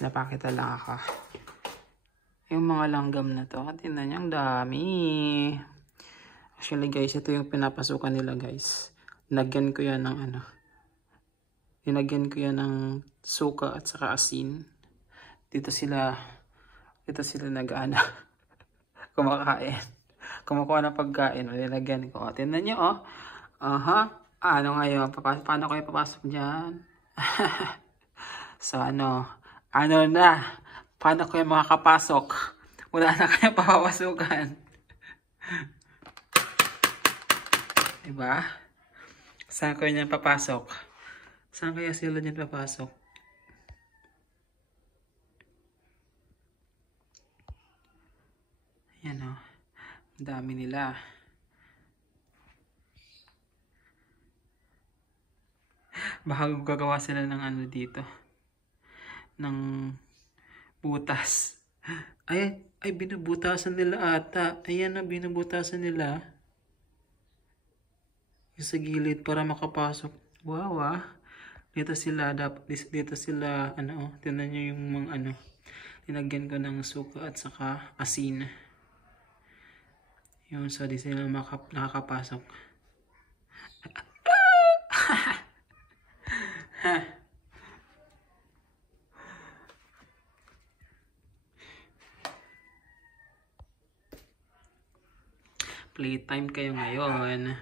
Napakita lang ako. Yung mga langgam na to, tingnan nyo, ang dami. Actually guys, ito yung pinapasukan nila guys. Linagyan ko yan ng Linagyan ko yan ng suka at saka asin. Dito sila kumakain. Kumukuha ng pagkain. Linagyan ko. Tingnan nyo oh. Aha. Ano ngayon? Paano kayo papasok dyan? So ano na? Paano kayo makakapasok? Wala na kayo papapasukan. Diba? Saan kayo niyan papasok? Saan kaya sila niyan papasok? Ayan o. Ang dami nila. Baka gagawa sila ng dito. Ng butas. Ay, binubutasan nila ata. Ayan na, binubutasan nila. Yung sa gilid para makapasok. Wow ah. Dito sila, tingnan nyo yung mga tinagyan ko ng suka at saka asin. Yun, so di sila nakakapasok. Playtime kayo ngayon.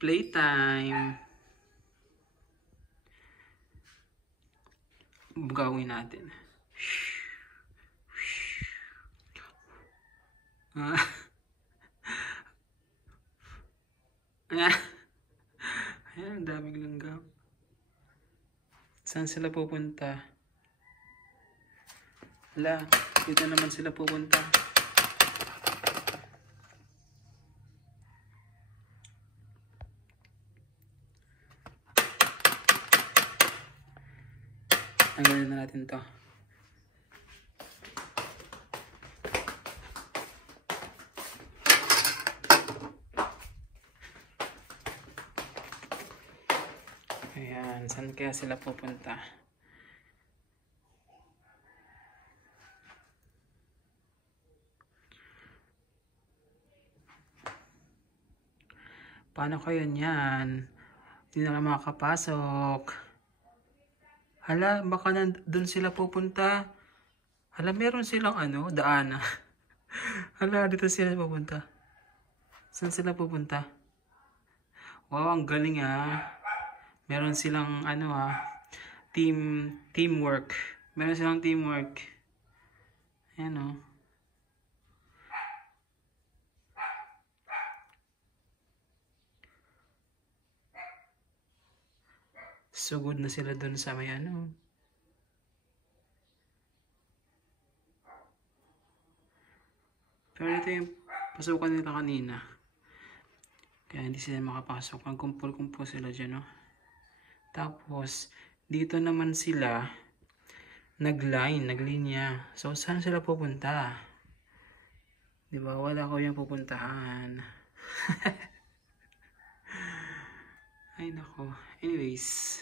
Playtime. Gawin natin. Ayan, ang daming langgam. Saan sila pupunta? Wala, dito naman sila pupunta. Tanggalin na natin to. Ayan, saan kaya sila pupunta? Paano kayo niyan? Hindi na lang makakapasok. Hala, baka doon sila pupunta. Hala, meron silang daan. Hala, dito sila pupunta. Saan sila pupunta? Wow, ang galing ah. Meron silang teamwork. Meron silang teamwork. Ayan oh. Sugod na sila doon sa may Pero ito yung pasukan nila kanina. Kaya hindi sila makapasok. Nagkumpul-kumpul sila dyan, no? Tapos, dito naman sila naglinya. So, saan sila pupunta? Diba? Wala ko yung pupuntahan. Ay, nako. Anyways.